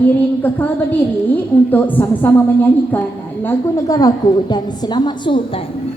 hadirin kekal berdiri untuk sama-sama menyanyikan lagu Negaraku dan Selamat Sultan.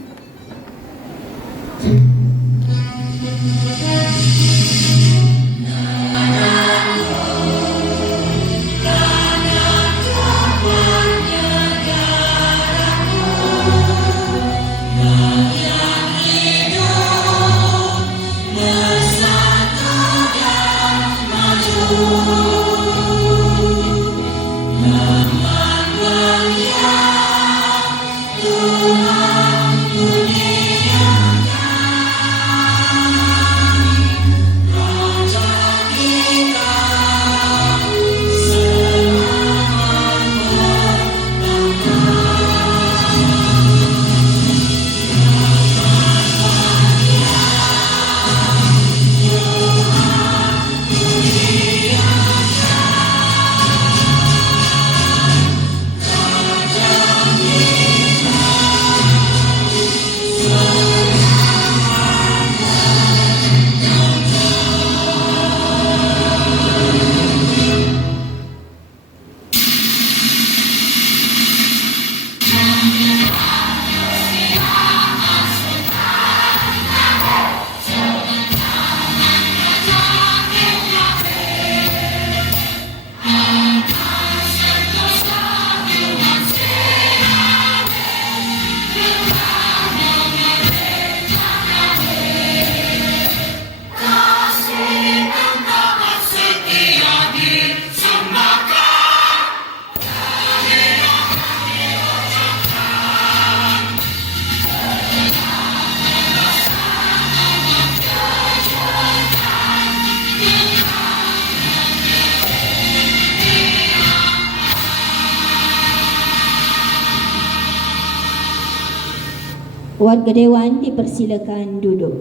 Warga Dewan dipersilakan duduk.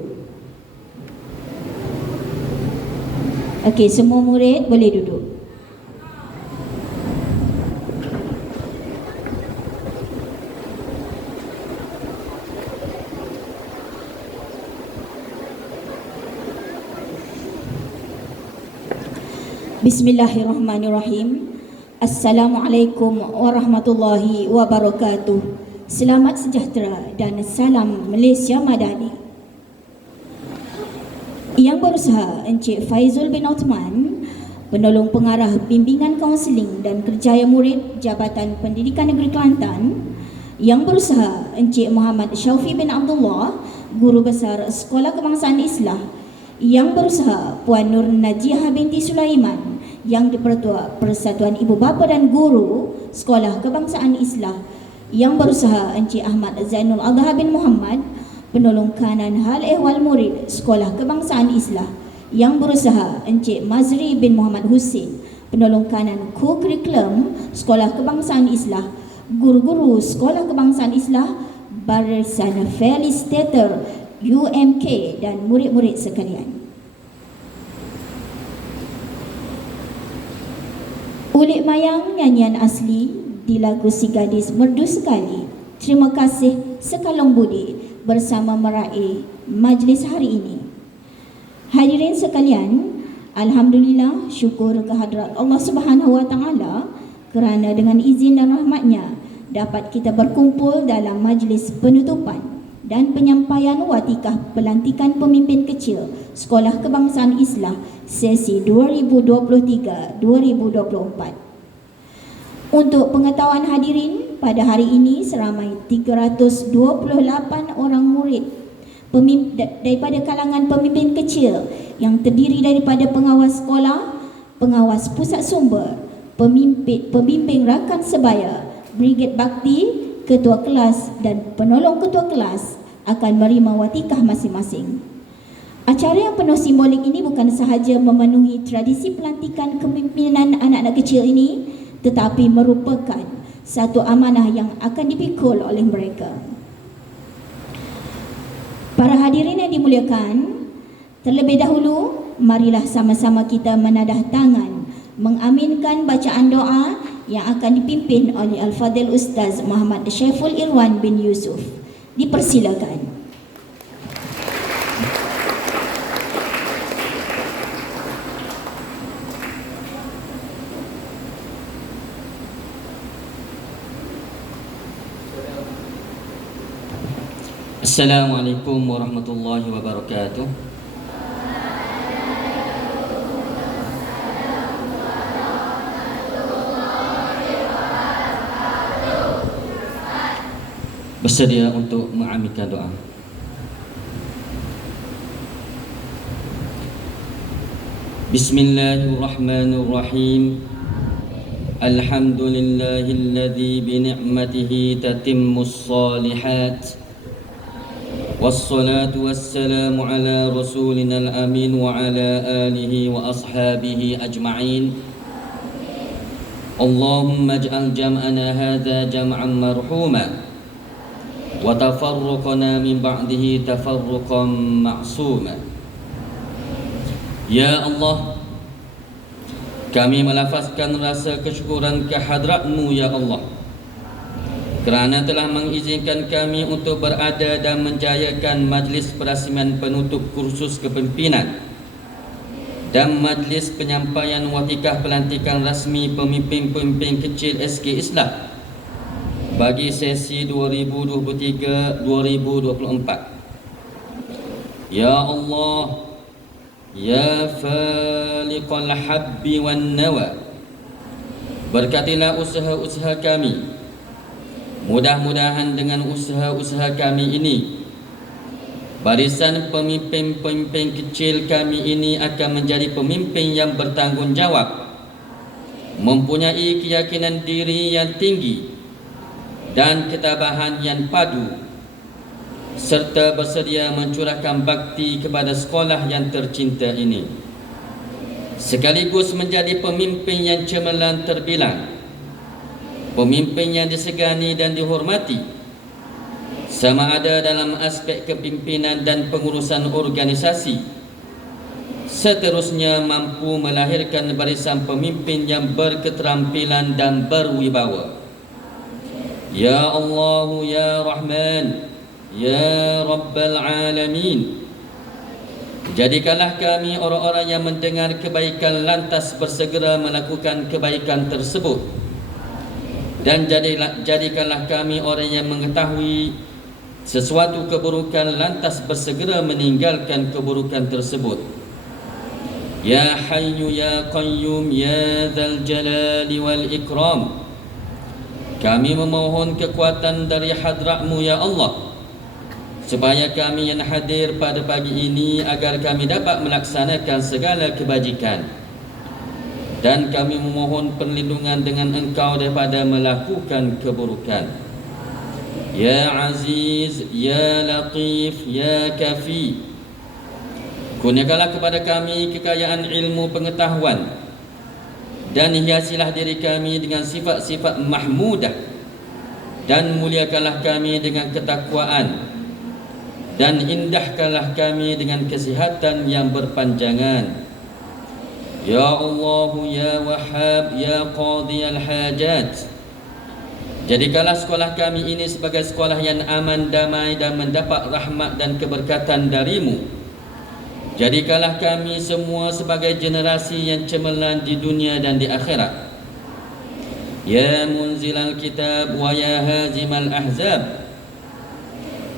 Okey, semua murid boleh duduk. Bismillahirrahmanirrahim. Assalamualaikum warahmatullahi wabarakatuh. Selamat sejahtera dan salam Malaysia Madani. Yang berusaha Encik Faizul bin Othman, penolong pengarah bimbingan kaunseling dan kerjaya murid Jabatan Pendidikan Negeri Kelantan. Yang berusaha Encik Muhammad Syaufi bin Abdullah, Guru Besar Sekolah Kebangsaan Islah. Yang berusaha Puan Nur Najiah binti Sulaiman, Yang di-Pertua Persatuan Ibu Bapa dan Guru Sekolah Kebangsaan Islah. Yang berusaha Encik Ahmad Zainul Adha bin Muhammad, penolong kanan hal ehwal murid Sekolah Kebangsaan Islah. Yang berusaha Encik Mazri bin Muhammad Husin, penolong kanan co-curriculum Sekolah Kebangsaan Islah. Guru-guru Sekolah Kebangsaan Islah, barisan felicitator UMK dan murid-murid sekalian. Ulik mayang nyanyian asli di lagu Si Gadis Merdu Sekali. Terima kasih sekalong budi bersama meraih majlis hari ini. Hadirin sekalian, alhamdulillah, syukur kehadrat Allah Subhanahu wa taala kerana dengan izin dan rahmatnya dapat kita berkumpul dalam majlis penutupan dan penyampaian watikah pelantikan pemimpin kecil Sekolah Kebangsaan Islah sesi 2023-2024. Untuk pengetahuan hadirin, pada hari ini seramai 328 orang murid daripada kalangan pemimpin kecil yang terdiri daripada pengawas sekolah, pengawas pusat sumber, pembimbing rakan sebaya, brigade bakti, ketua kelas dan penolong ketua kelas akan menerima watikah masing-masing. Acara yang penuh simbolik ini bukan sahaja memenuhi tradisi pelantikan kepimpinan anak-anak kecil ini, tetapi merupakan satu amanah yang akan dipikul oleh mereka. Para hadirin yang dimuliakan, terlebih dahulu marilah sama-sama kita menadah tangan mengaminkan bacaan doa yang akan dipimpin oleh Al-Fadhil Ustaz Muhammad Syaiful Irwan bin Yusuf. Dipersilakan. Assalamualaikum warahmatullahi wabarakatuh. Bersedia untuk mengaminkan doa. Bismillahirrahmanirrahim. Alhamdulillahilladzi bi ni'matihi tatimmus shalihat. Wassalatu wassalamu ala rasulina al-amin wa ala alihi wa ashabihi ajma'in. Allahumma ij'al jam'ana hadha jam'an marhuma wa tafarruqana min ba'dihi tafarruqan ma'suma. Ya Allah, kami melafazkan rasa kesyukuran kehadrat-Mu ya Allah, kerana telah mengizinkan kami untuk berada dan menjayakan majlis perasiman penutup kursus kepimpinan dan majlis penyampaian watikah pelantikan rasmi pemimpin-pemimpin kecil SK Islah bagi sesi 2023-2024. Ya Allah, Ya Faliqal Habbi wan Nawa, berkatilah usaha-usaha kami. Mudah-mudahan dengan usaha-usaha kami ini, barisan pemimpin-pemimpin kecil kami ini akan menjadi pemimpin yang bertanggungjawab, mempunyai keyakinan diri yang tinggi dan ketabahan yang padu, serta bersedia mencurahkan bakti kepada sekolah yang tercinta ini, sekaligus menjadi pemimpin yang cemerlang terbilang, pemimpin yang disegani dan dihormati, sama ada dalam aspek kepimpinan dan pengurusan organisasi. Seterusnya mampu melahirkan barisan pemimpin yang berketerampilan dan berwibawa. Ya Allah, Ya Rahman, Ya Rabbal Alamin, jadikanlah kami orang-orang yang mendengar kebaikan lantas bersegera melakukan kebaikan tersebut, dan jadikanlah kami orang yang mengetahui sesuatu keburukan lantas bersegera meninggalkan keburukan tersebut. Ya Hayyu Ya Qayyum Ya Dzal Jalali wal Ikram, kami memohon kekuatan dari hadrat-Mu ya Allah, supaya kami yang hadir pada pagi ini agar kami dapat melaksanakan segala kebajikan, dan kami memohon perlindungan dengan Engkau daripada melakukan keburukan. Ya Aziz, Ya Latif, Ya Kafi, kurniakanlah kepada kami kekayaan ilmu pengetahuan, dan hiasilah diri kami dengan sifat-sifat mahmudah, dan muliakanlah kami dengan ketakwaan, dan indahkanlah kami dengan kesihatan yang berpanjangan. Ya Allah, Ya Wahhab, Ya Qadiyal Hajat, jadikanlah sekolah kami ini sebagai sekolah yang aman, damai dan mendapat rahmat dan keberkatan dari-Mu. Jadikanlah kami semua sebagai generasi yang cemerlang di dunia dan di akhirat. Ya Munzilal Kitab wa Ya Hazimal Ahzab,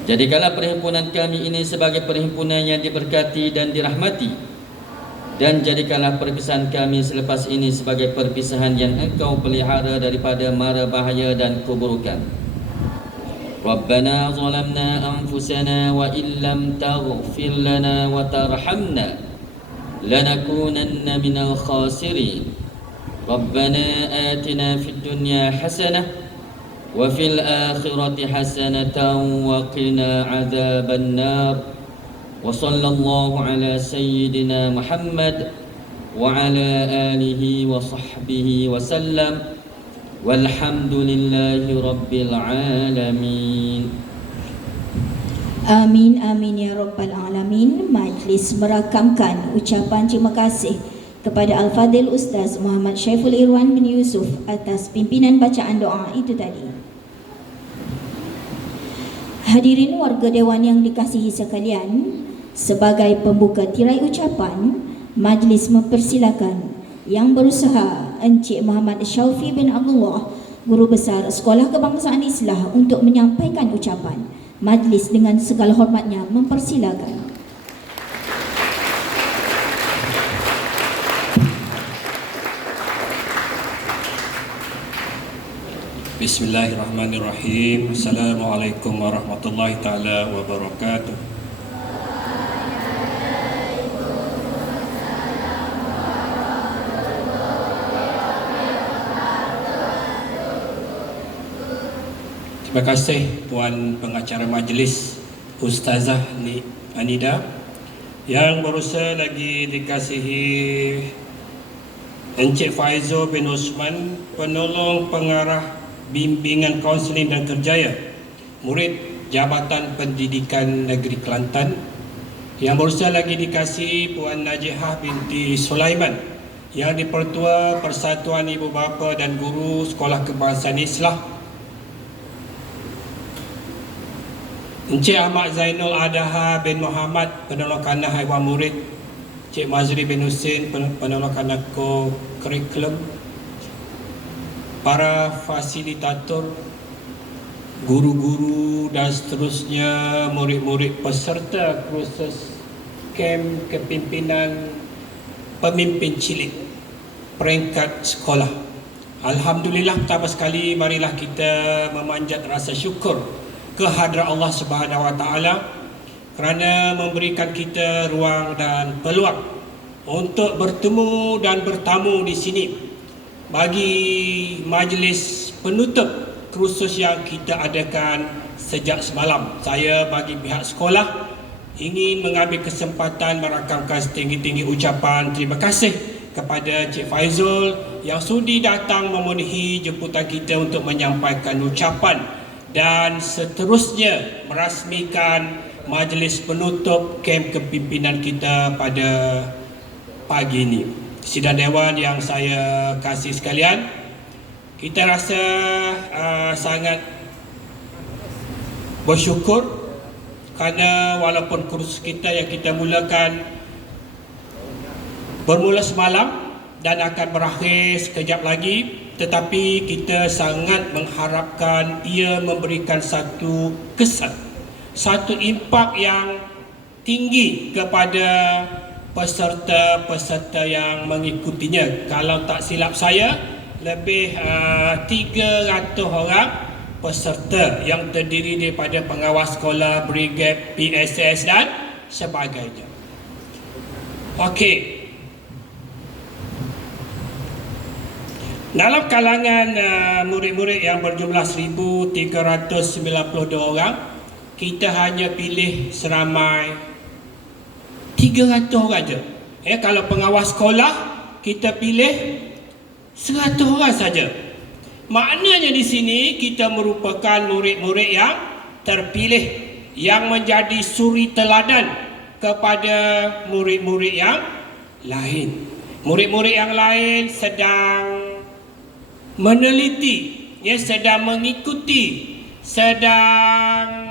jadikanlah perhimpunan kami ini sebagai perhimpunan yang diberkati dan dirahmati, dan jadikanlah perpisahan kami selepas ini sebagai perpisahan yang Engkau pelihara daripada mara bahaya dan keburukan. Rabbana zalamna anfusana wa illam taghfir lana wa tarhamna lanakunanna minal khasirin. Rabbana atina fid dunya hasanah wa fil akhirati hasanatan wa qina adzaban nar. Wa sallallahu ala sayyidina Muhammad wa ala alihi wa sahbihi wa sallam. Walhamdulillahi Rabbil Alamin. Amin, amin ya Rabbal Alamin. Majlis merakamkan ucapan terima kasih kepada Al-Fadhil Ustaz Muhammad Syaiful Irwan bin Yusuf atas pimpinan bacaan doa itu tadi. Hadirin warga Dewan yang dikasihi sekalian, sebagai pembuka tirai ucapan, majlis mempersilakan Yang Berusaha Encik Muhammad Syaufi bin Abdullah, Guru Besar Sekolah Kebangsaan Islah, untuk menyampaikan ucapan. Majlis dengan segala hormatnya mempersilakan. Bismillahirrahmanirrahim. Assalamualaikum warahmatullahi taala wabarakatuh. Terima kasih Puan Pengacara Majlis Ustazah Anida yang berusaha lagi dikasihi Encik Faizul bin Osman, penolong pengarah bimbingan kaunseling dan kerjaya, murid Jabatan Pendidikan Negeri Kelantan, yang berusaha lagi dikasihi Puan Najihah binti Sulaiman, yang di-Pertua Persatuan Ibu Bapa dan Guru Sekolah Kebangsaan Islam, Encik Ahmad Zainul Adaha bin Muhammad, penolong kanak haiwan murid, Encik Mazri bin Husin, penolong kanak kurikulum, para fasilitator, guru-guru dan seterusnya, murid-murid peserta kursus kem kepimpinan pemimpin cilik peringkat sekolah. Alhamdulillah, pertama sekali marilah kita memanjat rasa syukur kehadrat Allah Subhanahu Wa Taala kerana memberikan kita ruang dan peluang untuk bertemu dan bertamu di sini bagi majlis penutup kursus yang kita adakan sejak semalam. Saya bagi pihak sekolah ingin mengambil kesempatan merakamkan setinggi-tinggi ucapan terima kasih kepada Encik Faizul yang sudi datang memenuhi jemputan kita untuk menyampaikan ucapan dan seterusnya merasmikan majlis penutup kem kepimpinan kita pada pagi ini. Sidang Dewan yang saya kasih sekalian, kita rasa sangat bersyukur kerana walaupun kursus kita yang kita mulakan bermula semalam dan akan berakhir sekejap lagi, tetapi kita sangat mengharapkan ia memberikan satu kesan, satu impak yang tinggi kepada peserta-peserta yang mengikutinya. Kalau tak silap saya, lebih 300 orang peserta yang terdiri daripada pengawas sekolah, brigade, PSS dan sebagainya. Okey. Dalam kalangan murid-murid yang berjumlah 1,392 orang, kita hanya pilih seramai 300 orang saja. Kalau pengawas sekolah, kita pilih 100 orang saja. Maknanya di sini kita merupakan murid-murid yang terpilih, yang menjadi suri teladan kepada murid-murid yang lain. Murid-murid yang lain sedang meneliti, sedang mengikuti, sedang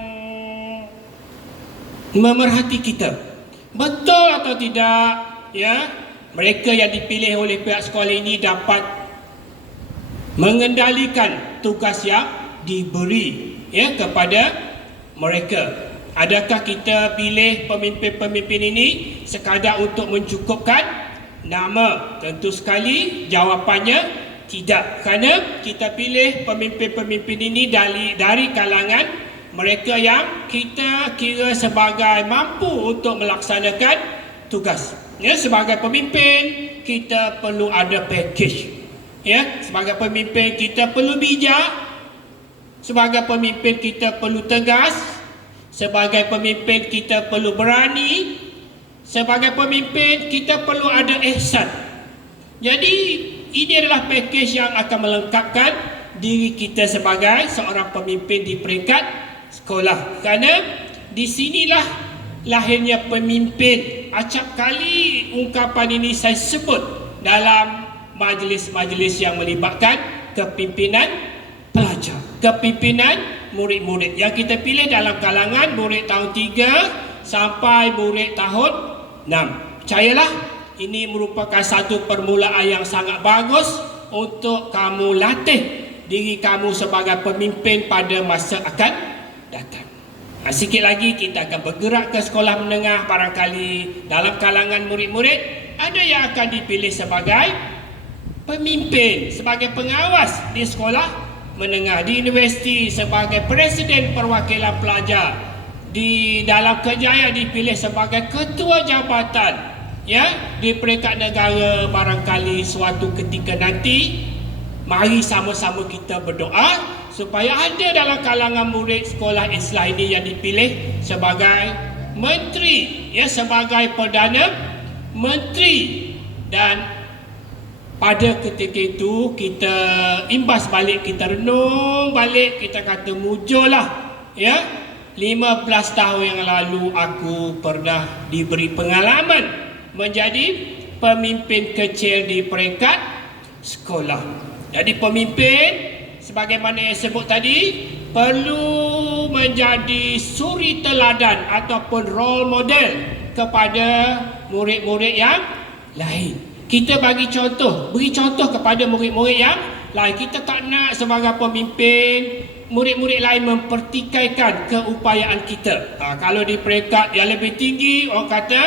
memerhati kita. Betul atau tidak, mereka yang dipilih oleh pihak sekolah ini dapat mengendalikan tugas yang diberi kepada mereka. Adakah kita pilih pemimpin-pemimpin ini sekadar untuk mencukupkan nama? Tentu sekali jawapannya tidak, kerana kita pilih pemimpin-pemimpin ini dari kalangan mereka yang kita kira sebagai mampu untuk melaksanakan tugas. Sebagai pemimpin, kita perlu ada package. Sebagai pemimpin, kita perlu bijak. Sebagai pemimpin, kita perlu tegas. Sebagai pemimpin, kita perlu berani. Sebagai pemimpin, kita perlu ada ihsan. Jadi, ini adalah package yang akan melengkapkan diri kita sebagai seorang pemimpin di peringkat sekolah. Kerana di sinilah lahirnya pemimpin. Acap kali ungkapan ini saya sebut dalam majlis-majlis yang melibatkan kepimpinan pelajar, kepimpinan murid-murid yang kita pilih dalam kalangan murid tahun 3 sampai murid tahun 6. Percayalah, ini merupakan satu permulaan yang sangat bagus untuk kamu latih diri kamu sebagai pemimpin pada masa akan datang. Sikit lagi kita akan bergerak ke sekolah menengah. Barangkali dalam kalangan murid-murid ada yang akan dipilih sebagai pemimpin, sebagai pengawas di sekolah menengah, di universiti sebagai presiden perwakilan pelajar, di dalam kerjaya dipilih sebagai ketua jabatan, ya, di peringkat negara. Barangkali suatu ketika nanti, mari sama-sama kita berdoa supaya ada dalam kalangan murid sekolah Islam ini yang dipilih sebagai menteri, ya, sebagai perdana menteri. Dan pada ketika itu kita imbas balik, kita renung balik, kita kata mujurlah, ya, 15 tahun yang lalu aku pernah diberi pengalaman menjadi pemimpin kecil di peringkat sekolah. Jadi pemimpin, sebagaimana yang sebut tadi, perlu menjadi suri teladan ataupun role model kepada murid-murid yang lain. Kita bagi contoh, beri contoh kepada murid-murid yang lain. Kita tak nak sebagai pemimpin murid-murid lain mempertikaikan keupayaan kita. Kalau di peringkat yang lebih tinggi, orang kata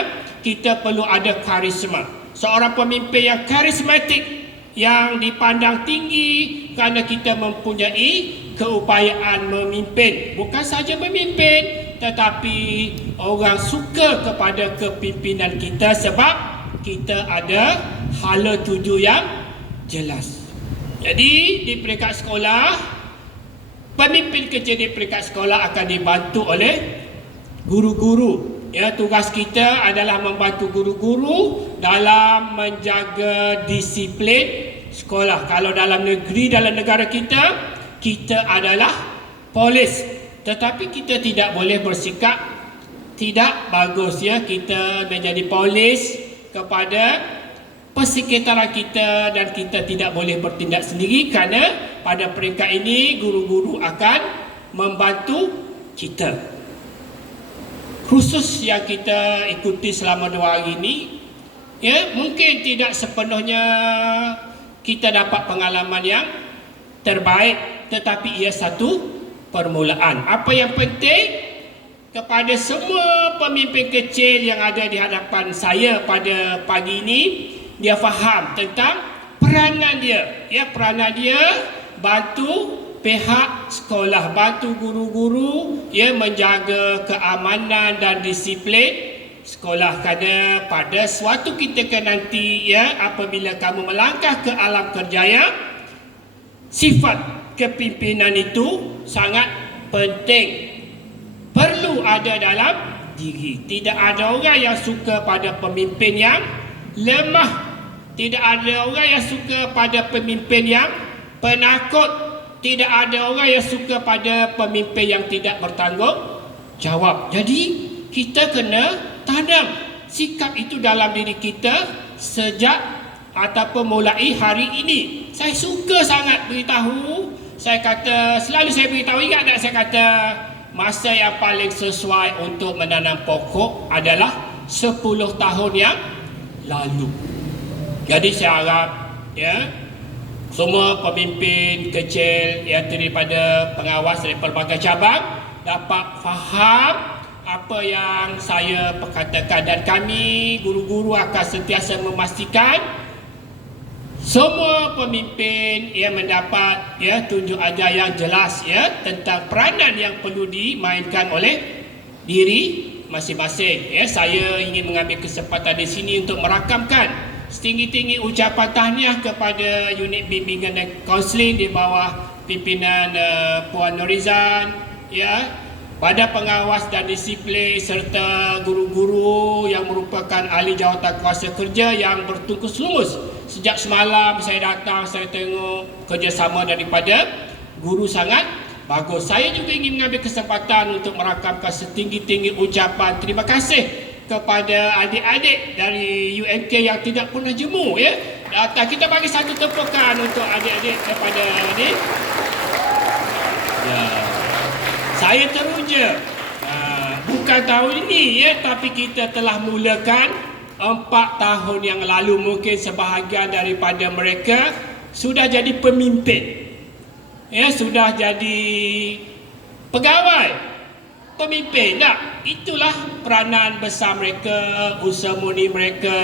kita perlu ada karisma. Seorang pemimpin yang karismatik, yang dipandang tinggi kerana kita mempunyai keupayaan memimpin. Bukan saja memimpin, tetapi orang suka kepada kepimpinan kita sebab kita ada hala tuju yang jelas. Jadi di peringkat sekolah, pemimpin kecil di peringkat sekolah akan dibantu oleh guru-guru. Ya, tugas kita adalah membantu guru-guru dalam menjaga disiplin sekolah. Kalau dalam negeri, dalam negara kita, kita adalah polis. Tetapi kita tidak boleh bersikap tidak bagus, ya. Kita menjadi polis kepada persekitaran kita dan kita tidak boleh bertindak sendiri kerana pada peringkat ini guru-guru akan membantu kita. Khusus yang kita ikuti selama 2 hari ini, ya, mungkin tidak sepenuhnya kita dapat pengalaman yang terbaik, tetapi ia satu permulaan. Apa yang penting kepada semua pemimpin kecil yang ada di hadapan saya pada pagi ini, dia faham tentang peranan dia, ya, peranan dia bantu pihak sekolah, bantu guru-guru, ya, menjaga keamanan dan disiplin sekolah. Kerana pada suatu ketika nanti, ya, apabila kamu melangkah ke alam kerjaya, sifat kepimpinan itu sangat penting, perlu ada dalam diri. Tidak ada orang yang suka pada pemimpin yang lemah. Tidak ada orang yang suka pada pemimpin yang penakut. Tidak ada orang yang suka pada pemimpin yang tidak bertanggung jawab. Jadi kita kena tanam sikap itu dalam diri kita sejak ataupun mulai hari ini. Saya suka sangat beritahu. Saya kata, selalu saya beritahu, ingat tak saya kata masa yang paling sesuai untuk menanam pokok adalah 10 tahun yang lalu. Jadi saya harap, ya, semua pemimpin kecil yang terdiri daripada pengawas dari pelbagai cabang dapat faham apa yang saya perkatakan, dan kami guru-guru akan sentiasa memastikan semua pemimpin yang mendapat, ya, tunjuk ajar yang jelas, ya, tentang peranan yang perlu dimainkan oleh diri masing-masing. Ya, saya ingin mengambil kesempatan di sini untuk merakamkan setinggi-tinggi ucapan tahniah kepada unit bimbingan dan kaunseling di bawah pimpinan Puan Norizan, ya, pada pengawas dan disiplin serta guru-guru yang merupakan ahli jawatan kuasa kerja yang bertungkus lumus. Sejak semalam saya datang, saya tengok kerjasama daripada guru sangat bagus. Saya juga ingin mengambil kesempatan untuk merakamkan setinggi-tinggi ucapan terima kasih kepada adik-adik dari UMK yang tidak pernah jemu, ya. Kita bagi satu tepukan untuk adik-adik daripada ini. Ya. Saya teruja, bukan tahun ini, ya, tapi kita telah mulakan 4 tahun yang lalu. Mungkin sebahagian daripada mereka sudah jadi pemimpin, ya, sudah jadi pegawai pemimpin. Nah, itulah peranan besar mereka, usaha murni mereka,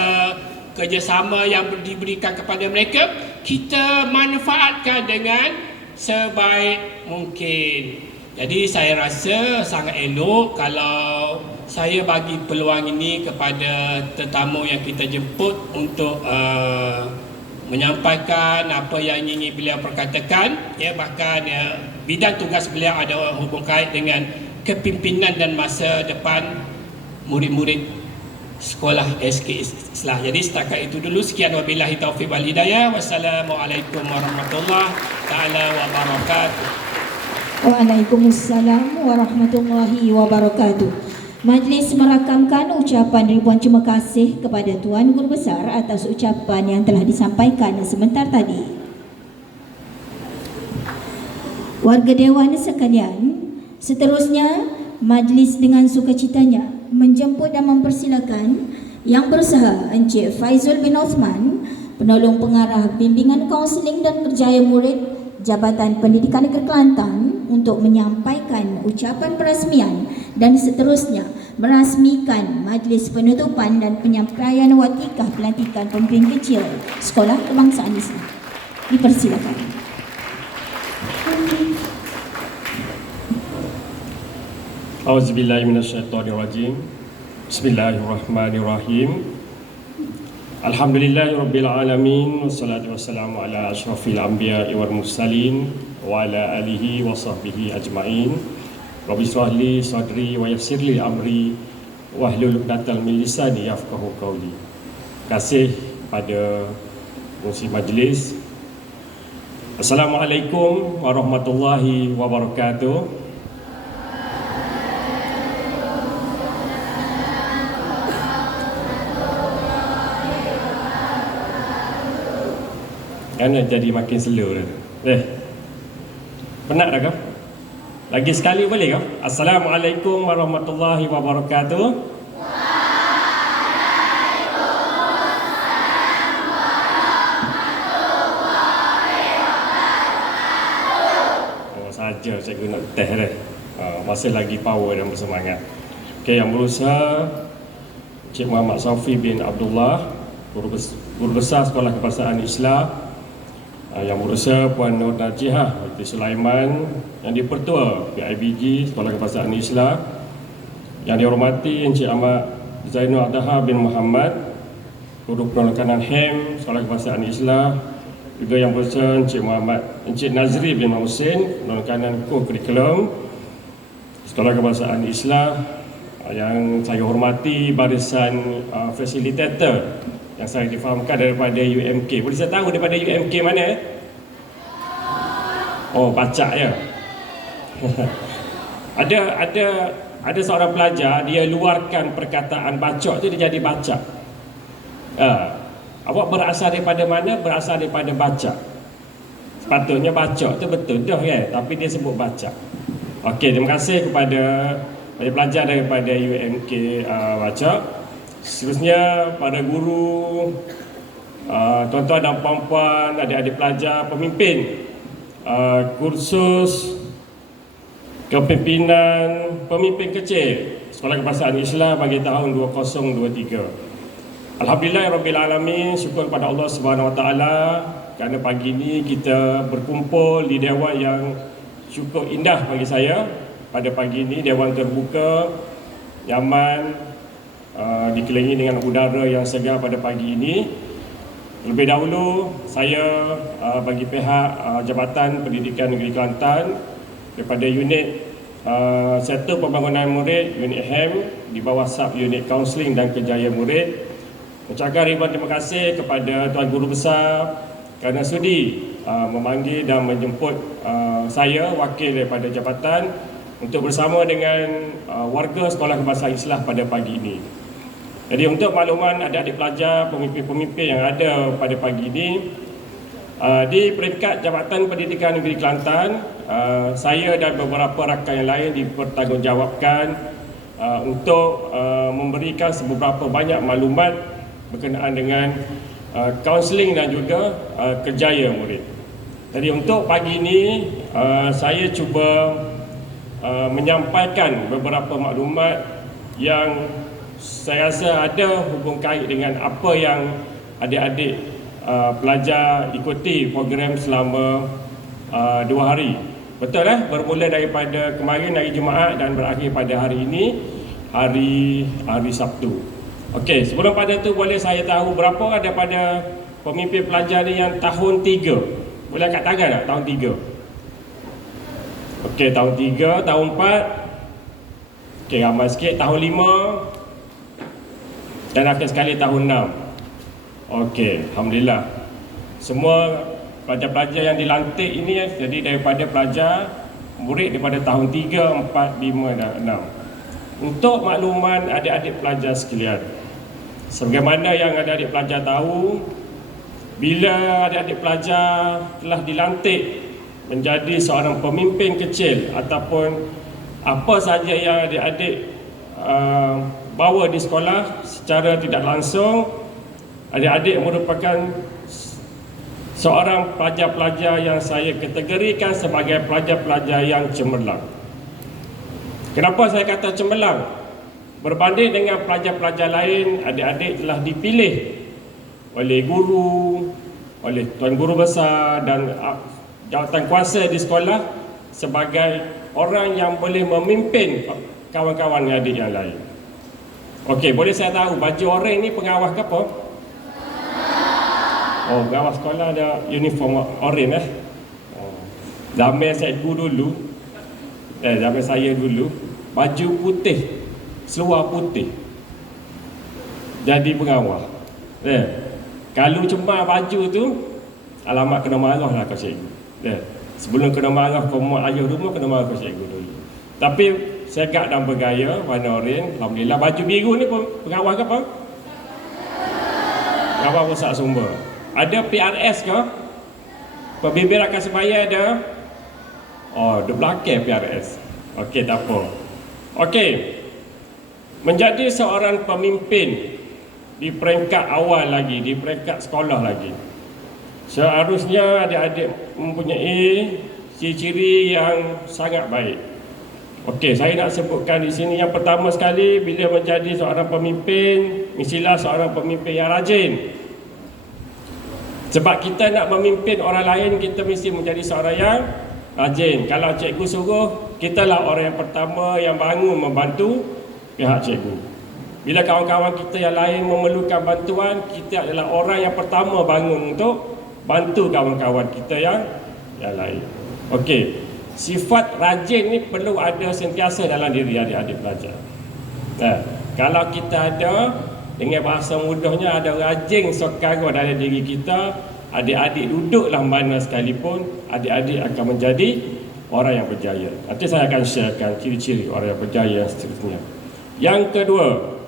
kerjasama yang diberikan kepada mereka, kita manfaatkan dengan sebaik mungkin. Jadi saya rasa sangat elok kalau saya bagi peluang ini kepada tetamu yang kita jemput untuk menyampaikan apa yang ingin beliau perkatakan, ya, bahkan bidang tugas beliau ada hubung kait dengan kepimpinan dan masa depan murid-murid sekolah SK Islah. Jadi setakat itu dulu, sekian, wabillahi taufiq wal hidayah. Wassalamualaikum warahmatullahi taala wabarakatuh. Waalaikumsalam warahmatullahi wabarakatuh. Majlis merakamkan ucapan ribuan terima kasih kepada Tuan Guru Besar atas ucapan yang telah disampaikan sebentar tadi. Warga Dewan sekalian, seterusnya majlis dengan sukacitanya menjemput dan mempersilakan Yang Berusaha Encik Faizul bin Osman, Penolong Pengarah Bimbingan Kaunseling dan Kerjaya Murid Jabatan Pendidikan Negeri Kelantan untuk menyampaikan ucapan perasmian dan seterusnya merasmikan majlis penutupan dan penyampaian watikah pelantikan pemimpin kecil Sekolah Kebangsaan Islam. Dipersilakan. Auzubillahi minasyaitonirrajim. Bismillahirrahmanirrahim. Alhamdulillahirabbil alamin, wassalatu wassalamu ala asyrafil anbiya'i wal mursalin wa ala alihi wa sahbihi ajmain. Rabbi shrah li sadri wa yassir li amri wahlul 'uqdatam min lisani yafqahu qawli. Terima kasih pada pengurusi majlis. Assalamualaikum warahmatullahi wabarakatuh. Kan jadi makin slow dah. Penat dah kau? Lagi sekali boleh kau? Assalamualaikum warahmatullahi wabarakatuh. Oh, saja cikgu nak teh dah. Masih lagi power dan bersemangat. Okey, Yang Berusaha Encik Muhammad Saufi bin Abdullah, Guru Besar Sekolah Kebangsaan Islam. Yang Berusaha Puan Nur Najihah binti Sulaiman, Yang Dipertua PIBG Sekolah Kebangsaan Islam. Yang dihormati Encik Ahmad Zainul Adha bin Muhammad, Guru Penolong HEM Sekolah Kebangsaan Islam. Juga Yang Berusaha Encik Nazri bin Husin, Penolong Co-Curriculum Sekolah Kebangsaan Islam. Yang saya hormati barisan fasilitator yang saya difahamkan daripada UMK. Boleh saya tahu daripada UMK mana? Oh, Bacak ya. ada seorang pelajar, dia luarkan perkataan bacok tu, dia jadi bacak. Awak berasal daripada mana? Berasal daripada Bacak. Sepatutnya bacok tu betul dah kan, tapi dia sebut bacak. Okey, terima kasih kepada pelajar daripada UMK Bacak. Seterusnya pada guru, tuan-tuan dan puan-puan, adik-adik pelajar, pemimpin kursus kepimpinan pemimpin kecil Sekolah Kebangsaan Islam bagi tahun 2023. Alhamdulillahirabbil alamin, syukur kepada Allah Subhanahu Wa Taala kerana pagi ini kita berkumpul di dewan yang cukup indah bagi saya. Pada pagi ini dewan terbuka, nyaman, dikelilingi dengan udara yang segar pada pagi ini. Lebih dahulu saya bagi pihak Jabatan Pendidikan Negeri Kelantan daripada unit Sektor Pembangunan Murid, unit HEM di bawah sub unit Kaunseling dan Kerjaya Murid, ucapkan ribuan terima kasih kepada Tuan Guru Besar kerana sudi memanggil dan menjemput saya wakil daripada jabatan untuk bersama dengan warga Sekolah Kebangsaan Islam pada pagi ini. Jadi untuk makluman adik-adik pelajar, pemimpin-pemimpin yang ada pada pagi ini, di peringkat Jabatan Pendidikan Negeri Kelantan, saya dan beberapa rakan yang lain dipertanggungjawabkan untuk memberikan beberapa banyak maklumat berkenaan dengan kaunseling dan juga kerjaya murid. Jadi untuk pagi ini saya cuba menyampaikan beberapa maklumat yang saya rasa ada hubung kait dengan apa yang adik-adik pelajar ikuti program selama 2 hari. Betul bermula daripada kemarin hari Jumaat dan berakhir pada hari ini hari Sabtu. Okey, sebelum pada tu boleh saya tahu berapa daripada pemimpin pelajar ni yang tahun 3? Boleh angkat tangan tak tahun 3? Okey, tahun 3, tahun 4. Okey, ramai sikit. Tahun 5 dan akhir sekali tahun 6. Okey, alhamdulillah. Semua pelajar-pelajar yang dilantik ini jadi daripada pelajar murid daripada tahun 3, 4, 5 dan 6. Untuk makluman adik-adik pelajar sekalian, sebagaimana yang adik-adik pelajar tahu, bila adik-adik pelajar telah dilantik menjadi seorang pemimpin kecil ataupun apa sahaja yang adik-adik bawa di sekolah secara tidak langsung, adik-adik merupakan seorang pelajar-pelajar yang saya kategorikan sebagai pelajar-pelajar yang cemerlang. Kenapa saya kata cemerlang? Berbanding dengan pelajar-pelajar lain, adik-adik telah dipilih oleh guru, oleh tuan guru besar dan jawatan kuasa di sekolah sebagai orang yang boleh memimpin kawan-kawan adik yang lain. Okey, boleh saya tahu baju orang ni pengawas ke apa? Oh, pengawas sekolah ada uniform oren Zaman cikgu dulu, zaman saya dulu, baju putih, seluar putih jadi pengawas. Kalau cuma baju tu, alamak kena marah lah kau cikgu. Sebelum kena marah kau mak ayah rumah, kena marah kau cikgu dulu. Tapi segak dan bergaya, warna oren. Alhamdulillah. Baju biru ni pun pengawas ke apa? Pengawas pusat sumber. Ada PRS ke? Pembimbing rakan sebaya ada? Oh, di belakang PRS. Okey, tak apa. Okey. Menjadi seorang pemimpin di peringkat awal lagi, di peringkat sekolah lagi, seharusnya adik-adik mempunyai ciri-ciri yang sangat baik. Okey, saya nak sebutkan di sini. Yang pertama sekali, bila menjadi seorang pemimpin, mestilah seorang pemimpin yang rajin. Sebab kita nak memimpin orang lain, kita mesti menjadi seorang yang rajin. Kalau cikgu suruh, kitalah orang yang pertama yang bangun membantu pihak cikgu. Bila kawan-kawan kita yang lain memerlukan bantuan, kita adalah orang yang pertama bangun untuk bantu kawan-kawan kita yang lain. Okey, sifat rajin ni perlu ada sentiasa dalam diri adik-adik pelajar. Kalau kita ada, dengan bahasa mudahnya, ada rajin sekara dalam diri kita, adik-adik duduklah mana sekalipun, adik-adik akan menjadi orang yang berjaya. Nanti saya akan sharekan ciri-ciri orang yang berjaya seterusnya. Yang kedua,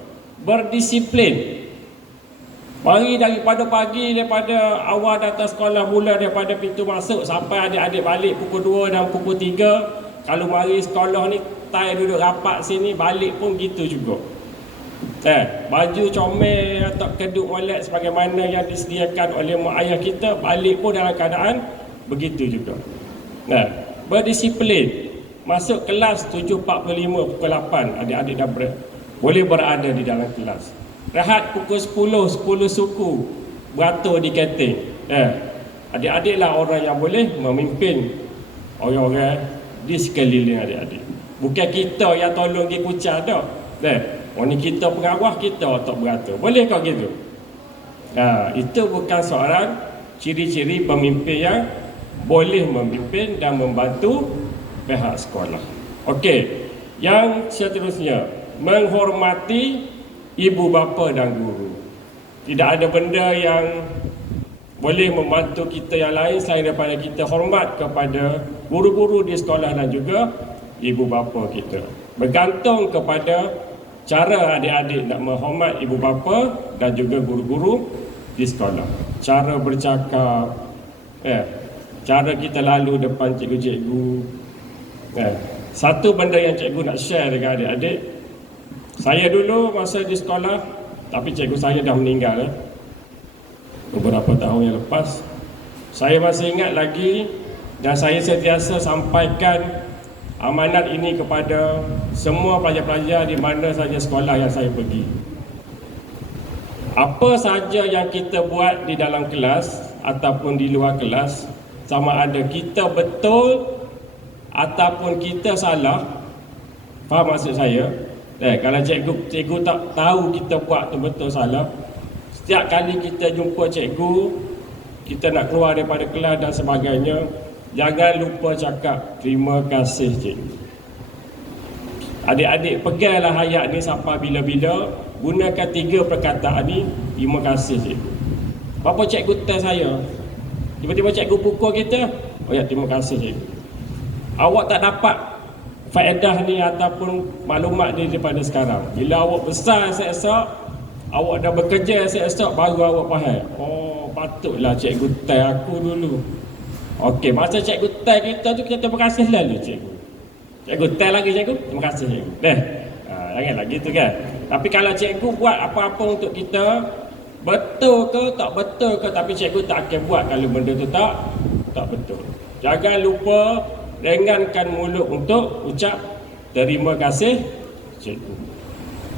berdisiplin. Mari daripada pagi, daripada awal datang sekolah, mula daripada pintu masuk sampai adik-adik balik pukul 2 dan pukul 3. Kalau mari sekolah ni, tai duduk rapat sini, balik pun gitu juga. Baju comel atau keduk molek sebagaimana yang disediakan oleh mak ayah kita, balik pun dalam keadaan begitu juga. Berdisiplin. Masuk kelas 7.45 pukul 8, adik-adik dah boleh berada di dalam kelas. Rehat pukul 10 suku beratur di kantin. Adik-adiklah orang yang boleh memimpin orang-orang di sekeliling adik-adik. Bukan kita yang tolong pergi pucat dah. Orang ni kita pengawas, kita tak beratur. Boleh kau gitu? Itu bukan seorang ciri-ciri pemimpin yang boleh memimpin dan membantu pihak sekolah. Okey, yang seterusnya, menghormati ibu bapa dan guru. Tidak ada benda yang boleh membantu kita yang lain selain daripada kita hormat kepada guru-guru di sekolah dan juga ibu bapa kita. Bergantung kepada cara adik-adik nak menghormat ibu bapa dan juga guru-guru di sekolah. Cara bercakap, cara kita lalu depan cikgu-cikgu. Satu benda yang cikgu nak share dengan adik-adik, saya dulu masa di sekolah, tapi cikgu saya dah meninggal beberapa tahun yang lepas. Saya masih ingat lagi dan saya sentiasa sampaikan amanat ini kepada semua pelajar-pelajar di mana saja sekolah yang saya pergi. Apa saja yang kita buat di dalam kelas ataupun di luar kelas, sama ada kita betul ataupun kita salah, faham maksud saya? Kalau cikgu tak tahu kita buat tu betul salah, setiap kali kita jumpa cikgu, kita nak keluar daripada kelas dan sebagainya, jangan lupa cakap terima kasih cikgu. Adik-adik peganglah ayat ni sampai bila-bila, gunakan 3 perkataan ni. Terima kasih cikgu. Berapa cikgu test saya, tiba-tiba cikgu pukul kita, oh ya, terima kasih cikgu. Awak tak dapat faedah ni ataupun maklumat ni daripada sekarang. Bila awak besar esok-esok, awak dah bekerja esok-esok, baru awak faham. Oh, patutlah cikgu test aku dulu. Okey, masa cikgu test kita tu, kita terima kasih selalu cikgu. Cikgu test lagi cikgu, terima kasih cikgu. Janganlah gitu kan. Tapi kalau cikgu buat apa-apa untuk kita, betul ke tak betul ke, tapi cikgu tak akan buat kalau benda tu tak betul. Jangan lupa ringankan mulut untuk ucap terima kasih cikgu.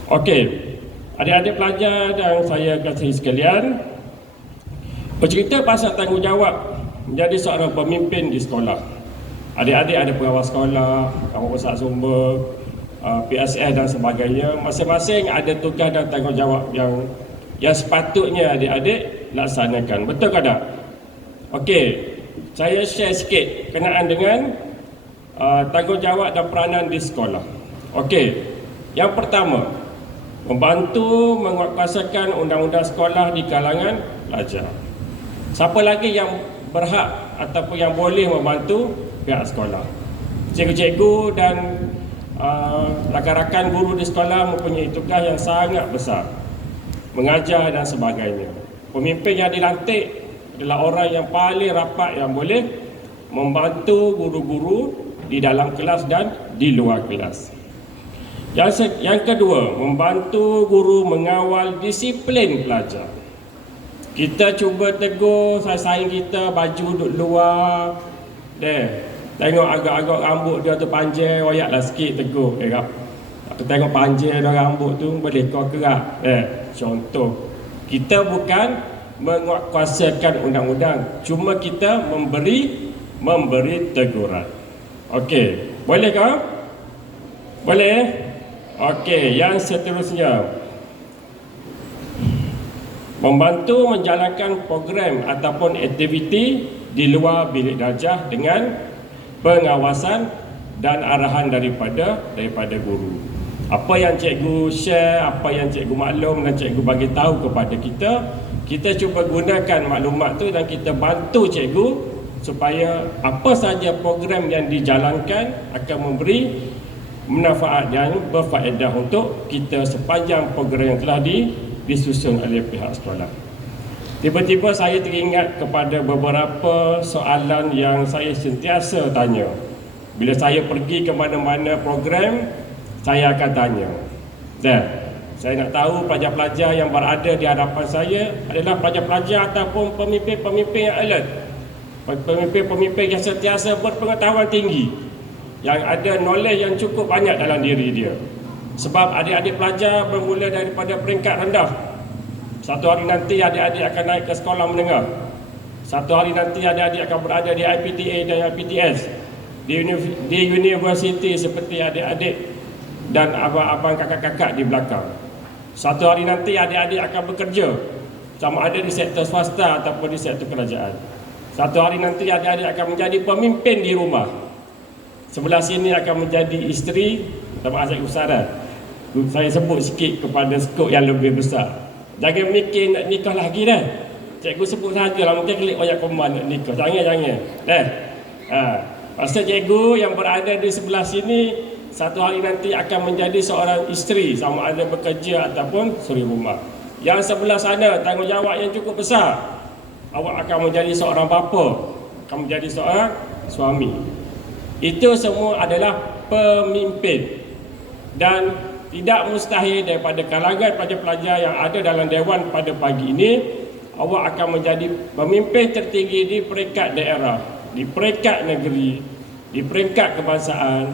Okey, adik-adik pelajar dan saya kasihi sekalian, bercerita pasal tanggungjawab menjadi seorang pemimpin di sekolah. Adik-adik ada pengawas sekolah, kawan pusat sumber, PSS dan sebagainya. Masing-masing ada tugas dan tanggungjawab yang sepatutnya adik-adik laksanakan. Betul ke tak? Okey, saya share sikit kenaan dengan tanggungjawab dan peranan di sekolah. Okey, yang pertama, membantu menguatkuasakan undang-undang sekolah di kalangan pelajar. Siapa lagi yang berhak ataupun yang boleh membantu? Pihak sekolah. Cikgu-cikgu dan rakan-rakan guru di sekolah mempunyai tugas yang sangat besar, mengajar dan sebagainya. Pemimpin yang dilantik adalah orang yang paling rapat yang boleh membantu guru-guru di dalam kelas dan di luar kelas. Yang kedua, membantu guru mengawal disiplin pelajar. Kita cuba tegur saing kita, baju duduk luar, tengok agak-agak rambut dia tu panjang, royaklah sikit tegur. Aku tengok panjang dia rambut tu, boleh kau kerak. Contoh, kita bukan menguatkuasakan undang-undang, cuma kita memberi teguran. Okey, boleh ke? Boleh? Okey, yang seterusnya, membantu menjalankan program ataupun aktiviti di luar bilik darjah dengan pengawasan dan arahan daripada guru. Apa yang cikgu share, apa yang cikgu maklum dan cikgu bagi tahu kepada kita, kita cuba gunakan maklumat tu dan kita bantu cikgu supaya apa saja program yang dijalankan akan memberi manfaat dan berfaedah untuk kita sepanjang program yang telah disusun oleh pihak sekolah. Tiba-tiba saya teringat kepada beberapa soalan yang saya sentiasa tanya. Bila saya pergi ke mana-mana program, saya akan tanya. Dan saya nak tahu pelajar-pelajar yang berada di hadapan saya adalah pelajar-pelajar ataupun pemimpin-pemimpin yang alert. Pemimpin-pemimpin yang sentiasa berpengetahuan tinggi, yang ada knowledge yang cukup banyak dalam diri dia. Sebab adik-adik pelajar bermula daripada peringkat rendah. Satu hari nanti adik-adik akan naik ke sekolah menengah. Satu hari nanti adik-adik akan berada di IPTA dan IPTS, di universiti seperti adik-adik dan abang-abang kakak-kakak di belakang. Satu hari nanti adik-adik akan bekerja, sama ada di sektor swasta ataupun di sektor kerajaan. Satu hari nanti adik-adik akan menjadi pemimpin di rumah. Sebelah sini akan menjadi isteri, maaf saya usahakan, saya sebut sikit kepada skop yang lebih besar. Jangan mikir nak nikah lagi dah. Cikgu sebut sajalah, mungkin klik banyak komen nak nikah. Jangan. Pasal cikgu yang berada di sebelah sini, satu hari nanti akan menjadi seorang isteri, sama ada bekerja ataupun suri rumah. Yang sebelah sana tanggungjawab yang cukup besar. Awak akan menjadi seorang bapa, akan menjadi seorang suami. Itu semua adalah pemimpin. Dan tidak mustahil daripada kalangan pelajar-pelajar yang ada dalam dewan pada pagi ini, awak akan menjadi pemimpin tertinggi di peringkat daerah, di peringkat negeri, di peringkat kebangsaan,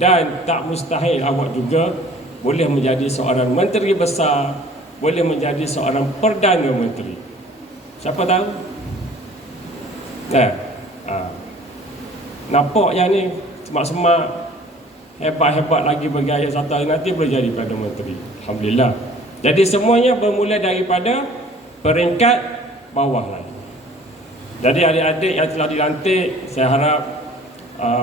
dan tak mustahil awak juga boleh menjadi seorang menteri besar, boleh menjadi seorang Perdana Menteri. Siapa tahu? Nampak yang ni semak-semak, hebat-hebat lagi bergaya, satu hari nanti boleh jadi Perdana Menteri. Alhamdulillah. Jadi semuanya bermula daripada peringkat bawah lagi. Jadi adik-adik yang telah dilantik, saya harap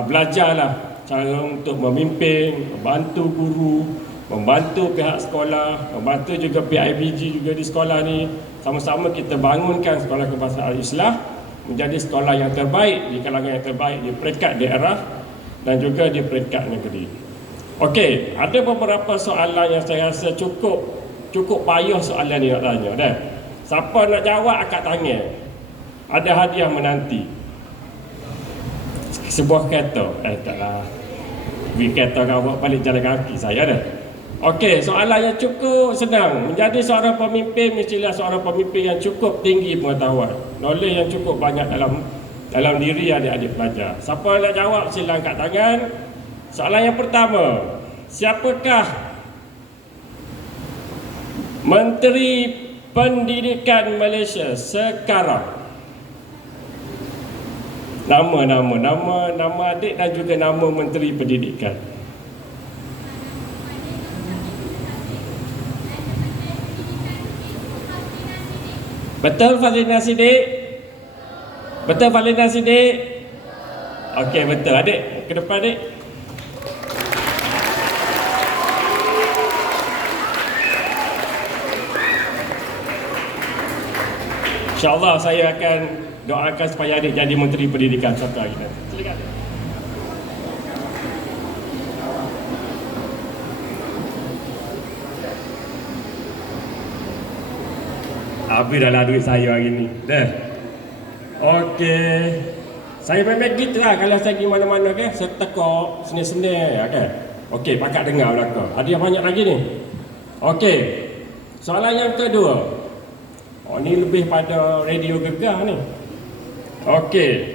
belajarlah cara untuk memimpin, membantu guru, membantu pihak sekolah, membantu juga pihak IBG juga di sekolah ni. Sama-sama kita bangunkan sekolah kebangsaan Islam menjadi sekolah yang terbaik di kalangan yang terbaik di peringkat daerah dan juga di peringkat negeri. Okey, ada beberapa soalan yang saya rasa cukup payah soalan ni nak tanya dah. Siapa nak jawab angkat tangan. Ada hadiah menanti. Sebuah kereta. Taklah. Beri kereta awak balik jalan kaki saya dah. Okey, soalan yang cukup senang. Menjadi seorang pemimpin mestilah seorang pemimpin yang cukup tinggi pengetahuan. Knowledge yang cukup banyak dalam diri adik-adik pelajar. Siapa nak jawab sila angkat tangan. Soalan yang pertama, siapakah Menteri Pendidikan Malaysia sekarang? Nama adik dan juga nama Menteri Pendidikan. Betul Fazlina Siddiq? Betul Fazlina Siddiq? Okey, betul. Adik, ke depan adik. InsyaAllah saya akan doakan supaya adik jadi Menteri Pendidikan suatu hari nanti. Silakan. Habis dah lah duit saya hari ni. Dah. Okey. Saya memang gitu lah kalau saya pergi mana-mana ke, saya tekok seni-seni kan. Okey, pakak dengar belakang. Ada yang banyak lagi ni. Okey. Soalan yang kedua. Oh, ni lebih pada radio Gegar ni. Okey.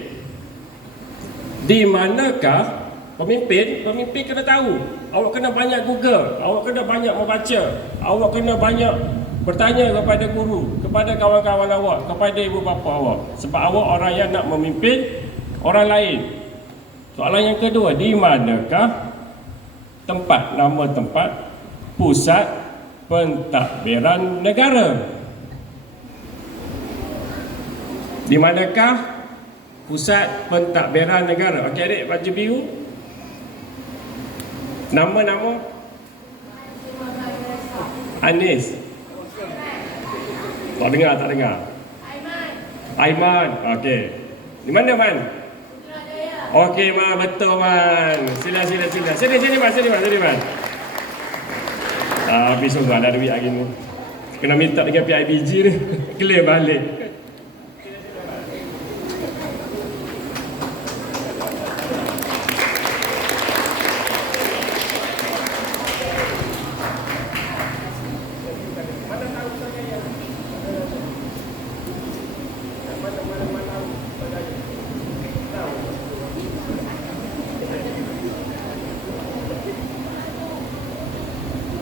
Di manakah pemimpin kena tahu. Awak kena banyak Google, awak kena banyak membaca, awak kena banyak bertanya kepada guru, kepada kawan-kawan awak, kepada ibu bapa awak. Sebab awak orang yang nak memimpin orang lain. Soalan yang kedua, di manakah nama tempat pusat pentadbiran negara? Di manakah pusat pentadbiran negara? Okey adik, baju biru. Nama Anis. Tak dengar. Aiman. Okey. Di mana Man? Okey Man, betul Man. Sila. Sini Man. Habis semua dah duit hari ni. Kena minta dengan PIBG ni. Clear balik.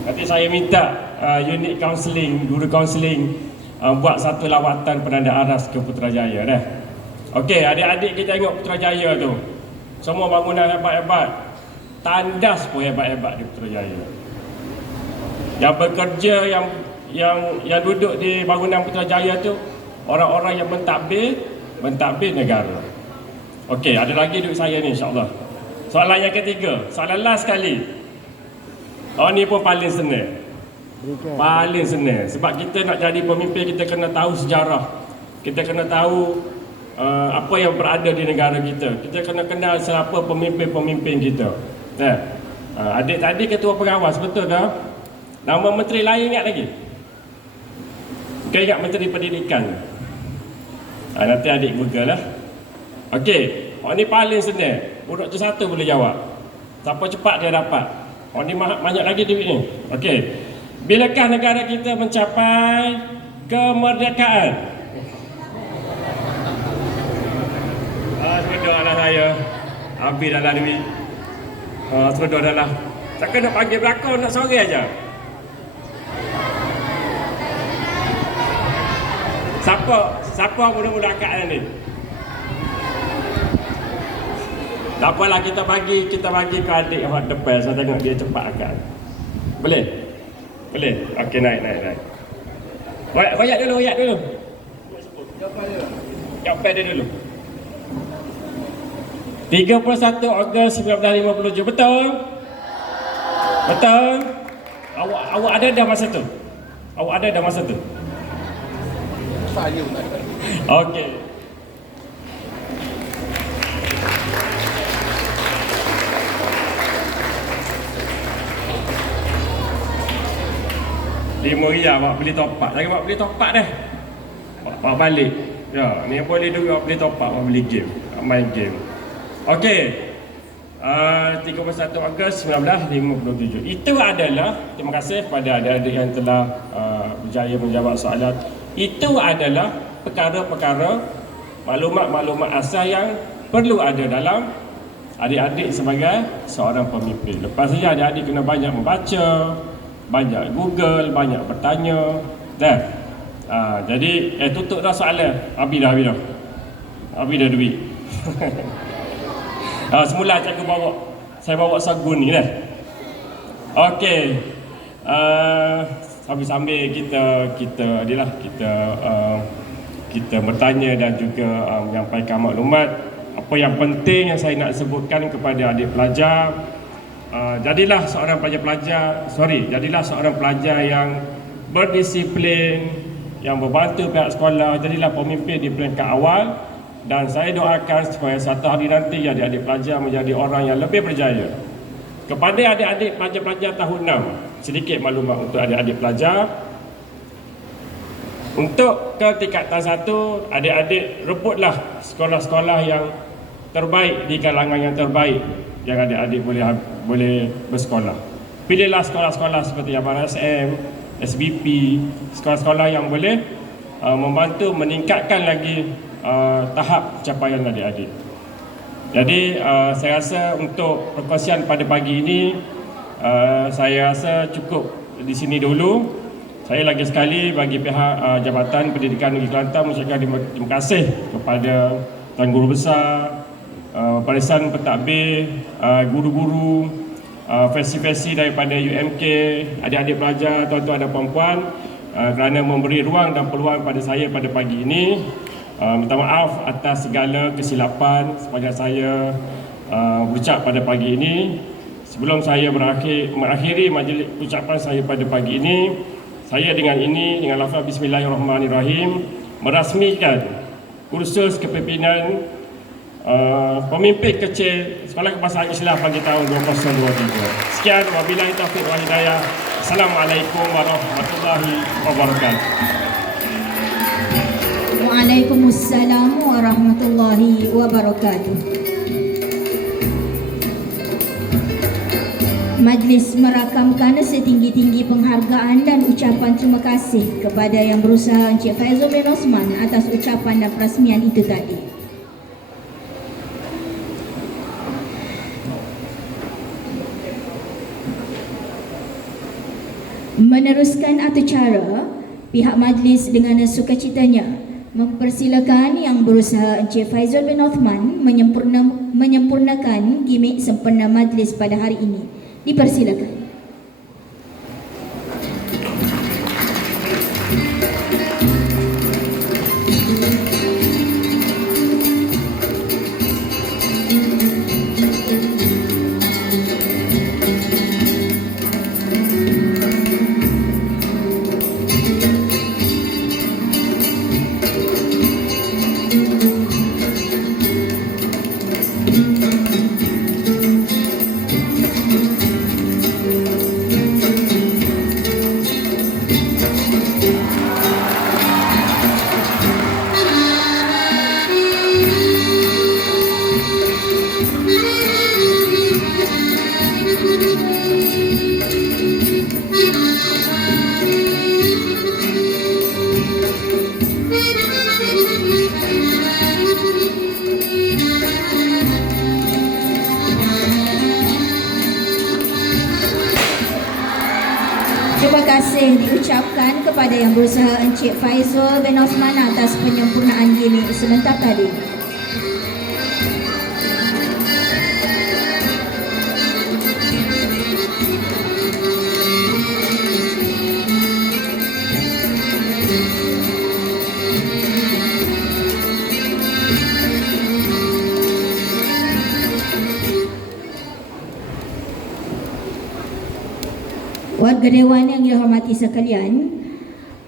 Nanti saya minta unit kaunseling, guru kaunseling buat satu lawatan penanda aras ke Putrajaya dah. Okey, adik-adik kita tengok Putrajaya tu. Semua bangunan hebat-hebat. Tandas pun hebat-hebat di Putrajaya. Yang bekerja yang duduk di bangunan Putrajaya tu orang-orang yang mentadbir negara. Okey, ada lagi duit saya ni insya-Allah. Soalan yang ketiga, soalan last sekali. Oh ni pun paling senang. Paling senang. Sebab kita nak jadi pemimpin, kita kena tahu sejarah. Kita kena tahu apa yang berada di negara kita. Kita kena kenal siapa pemimpin-pemimpin kita. Adik tadi ketua pengawas, betul tak? Nama menteri lain ingat lagi? Kau ingat Menteri Pendidikan? Nanti adik Google lah. Okey, ni paling senang. Budak tu satu boleh jawab. Siapa cepat dia dapat. Ni banyak lagi duit ni. Okey. Bilakah negara kita mencapai kemerdekaan? Sudah lah saya. Abi dah lah duit. Sudah dah lah. Takkan nak panggil belakang, nak sore aja. Siapa budak-budak akak ni? Tak apalah, kita bagi ke adik awak depan. Saya tengok dia cepat akak. Boleh? Okey, naik. Royak dulu. Jawapan dia dulu. 31 Ogos 1957, betul? Betul? Awak ada dah masa tu? Saya Okey. RM5 awak beli top up. Lagi awak beli top up dah. Awak balik. Ya, ni boleh dulu awak beli top up, awak beli game. Main game. Okey. 31 Ogos 1957. Itu adalah, terima kasih kepada adik-adik yang telah berjaya menjawab soalan. Itu adalah perkara-perkara maklumat-maklumat asal yang perlu ada dalam adik-adik sebagai seorang pemimpin. Lepas tu adik-adik kena banyak membaca, banyak Google, banyak bertanya. Jadi tutup dah soalan. Abi dah duit. Semula cikgu saya bawa sagun ni dah. Okey. Sambil-sambil kita bertanya dan juga menyampaikan maklumat. Apa yang penting yang saya nak sebutkan kepada adik pelajar, jadilah seorang pelajar yang berdisiplin, yang membantu pihak sekolah, jadilah pemimpin di peringkat awal. Dan saya doakan supaya satu hari nanti adik-adik pelajar menjadi orang yang lebih berjaya. Kepada adik-adik pelajar-pelajar tahun 6, sedikit maklumat untuk adik-adik pelajar. Untuk ke tingkatan 1, adik-adik rebutlah sekolah-sekolah yang terbaik di kalangan yang terbaik yang adik-adik boleh bersekolah. Pilihlah sekolah-sekolah seperti Abang SM, SBP, sekolah-sekolah yang boleh membantu meningkatkan lagi tahap capaian adik-adik. Jadi saya rasa untuk perkongsian pada pagi ini saya rasa cukup di sini dulu. Saya lagi sekali bagi pihak Jabatan Pendidikan Negeri Kelantan mengucapkan terima kasih kepada Tuan Guru Besar, barisan pentadbir, guru-guru, versi-versi daripada UMK, adik-adik pelajar, tuan-tuan dan puan-puan, kerana memberi ruang dan peluang pada saya pada pagi ini. Minta maaf atas segala kesilapan sepanjang saya berucap pada pagi ini. Sebelum saya mengakhiri majlis ucapan saya pada pagi ini, saya dengan lafaz Bismillahirrahmanirrahim merasmikan kursus kepimpinan pemimpin kecil Sekolah Kebangsaan Islam bagi tahun 2023. Sekian, wabillahi taufiq wal hidayah. Assalamualaikum warahmatullahi wabarakatuh. Waalaikumsalam warahmatullahi wabarakatuh. Majlis merakamkan setinggi-tinggi penghargaan dan ucapan terima kasih kepada yang berusaha Encik Faizul bin Osman atas ucapan dan perasmian itu tadi. Meneruskan acara, pihak majlis dengan sukacitanya mempersilakan yang berusaha Encik Faizul bin Osman menyempurnakan gimmick sempena majlis pada hari ini. Dipersilakan. kasih diucapkan kepada yang berusaha Encik Faizul bin Osman atas penyempurnaan gimmick sebentar tadi. Warga Dewan yang dihormati sekalian,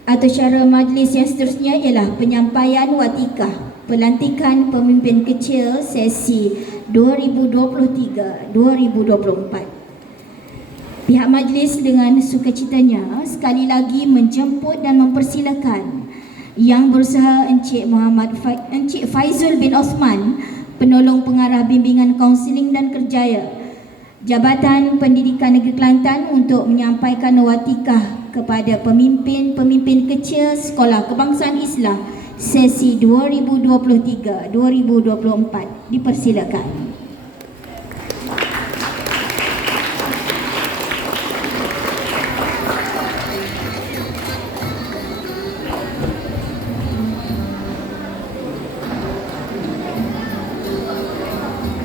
atau cara majlis yang seterusnya ialah penyampaian watikah pelantikan pemimpin kecil sesi 2023-2024. Pihak majlis dengan sukacitanya sekali lagi menjemput dan mempersilakan yang berusaha Encik Faizul bin Osman, penolong pengarah bimbingan kaunseling dan kerjaya Jabatan Pendidikan Negeri Kelantan untuk menyampaikan watikah kepada pemimpin-pemimpin kecil Sekolah Kebangsaan Islam sesi 2023-2024. Dipersilakan.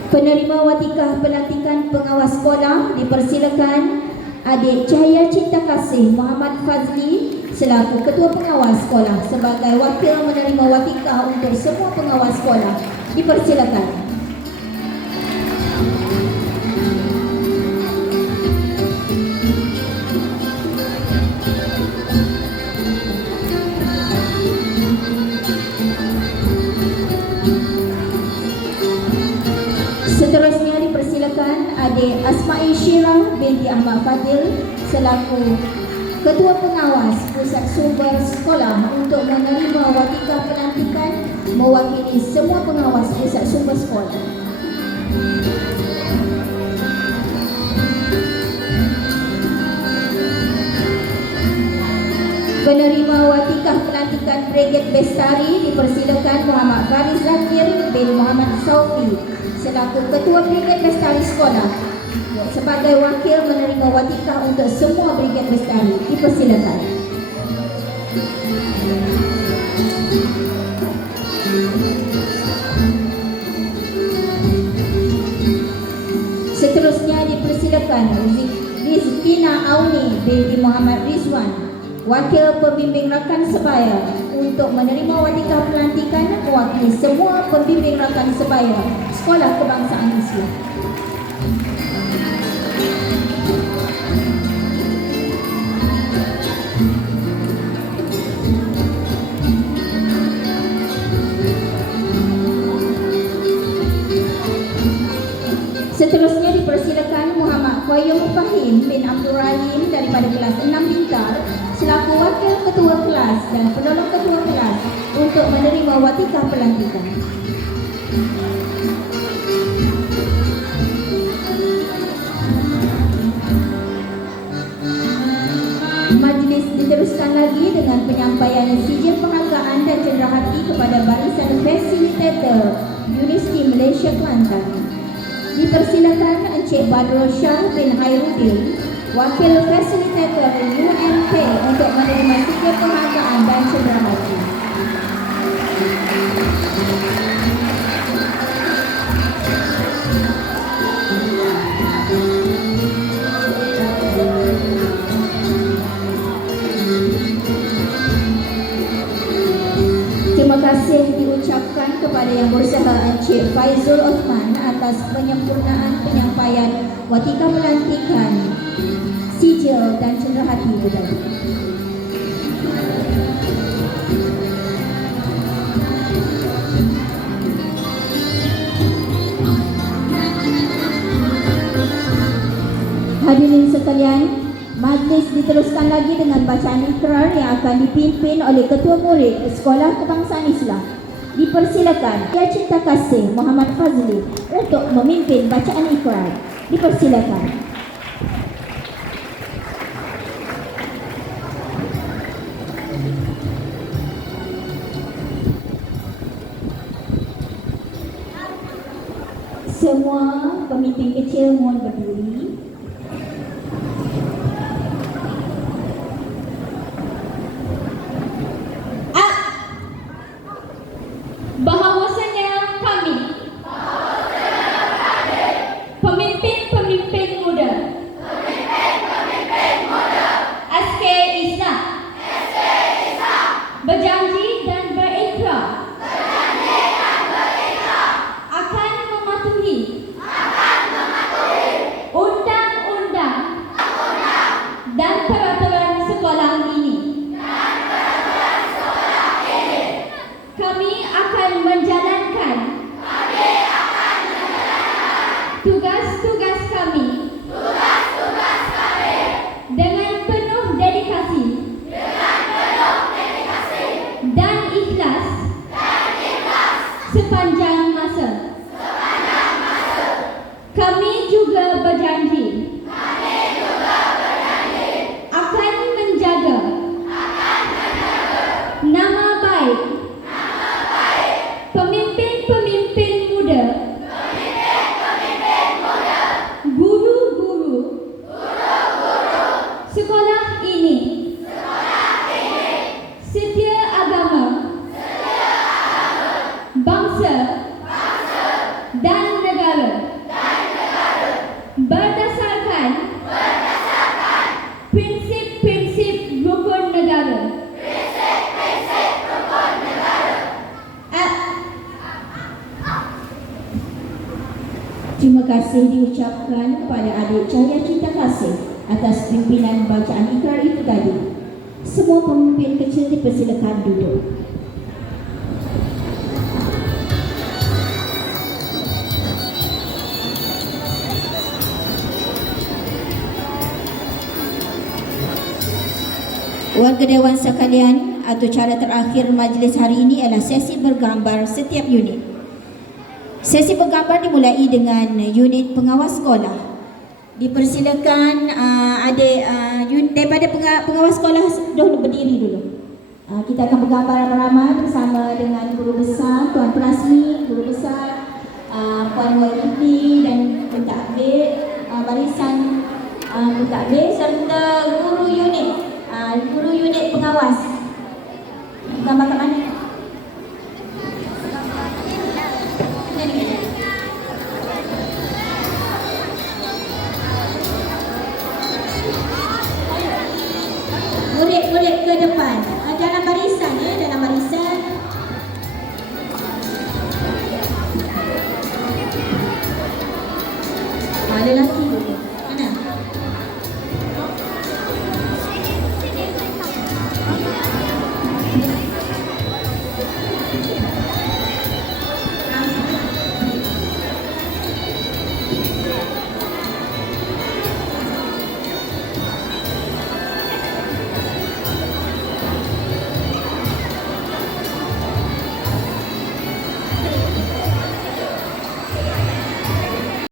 Penerima watikah pelantikan pengawas sekolah dipersilakan Adik Cahaya Cinta Kasih Muhammad Fazli selaku Ketua Pengawas Sekolah sebagai wakil menerima watikah untuk semua pengawas sekolah. Dipersilakan. Seterusnya dipersilakan Adik Asma'i Syirah binti Ahmad Fadil selaku Ketua Pengawas Pusat Sumber Sekolah untuk menerima watikah pelantikan mewakili semua pengawas Pusat Sumber Sekolah. Penerima watikah pelantikan Brigade Bestari dipersilakan Muhammad Faris Zakir bin Muhammad Saufi selaku Ketua Brigade Bestari Sekolah sebagai wakil menerima watikah untuk semua Brigade Bestari. Dipersilakan. Seterusnya dipersilakan Rizkina Auni binti Muhammad Rizwan, wakil pembimbing rakan sebaya untuk menerima watikah pelantikan mewakili semua pembimbing rakan sebaya Sekolah Kebangsaan Islam. Seterusnya dipersilakan Muhammad Qayyum Fahim bin Abdul Rahim daripada kelas 6 Bintar selaku wakil ketua kelas dan penolong ketua kelas untuk menerima watikah pelantikan. Majlis diteruskan lagi dengan penyampaian sijil penghargaan dan cenderahati kepada barisan fasilitator Universiti Malaysia Kelantan. Dipersilakan Encik Badrul Shah bin Hairudin, wakil fasilitator UMK untuk menerima sijil penghargaan dan cenderahati. Terima kasih diucapkan kepada yang berusaha Encik Faizul Osman atas penyempurnaan penyampaian watikah pelantikan, sijil dan cenderahati tadi. Hadirin sekalian, majlis diteruskan lagi dengan bacaan ikrar yang akan dipimpin oleh Ketua Murid Sekolah Kebangsaan Islam. Dipersilakan Cahaya Cinta Kasih Muhammad Fazli untuk memimpin bacaan ikrar. Dipersilakan. Semua pemimpin kecil mohon berdiri. kasih diucapkan kepada adik Cahaya Cinta Kasih atas pimpinan bacaan ikrar itu tadi. Semua pemimpin kecil dipersilakan duduk. Warga Dewan sekalian, atau cara terakhir majlis hari ini adalah sesi bergambar setiap unit. Sesi bergambar dimulai dengan unit pengawas sekolah. Dipersilakan daripada pengawas sekolah dulu berdiri dulu. Kita akan bergambar ramai-ramai bersama dengan guru besar, Tuan Prasmi, guru besar, Puan Walidi dan pentadbir, barisan pentadbir serta guru unit. Guru unit pengawas. Gambar kat mana? Murid-murid ke depan. Jangan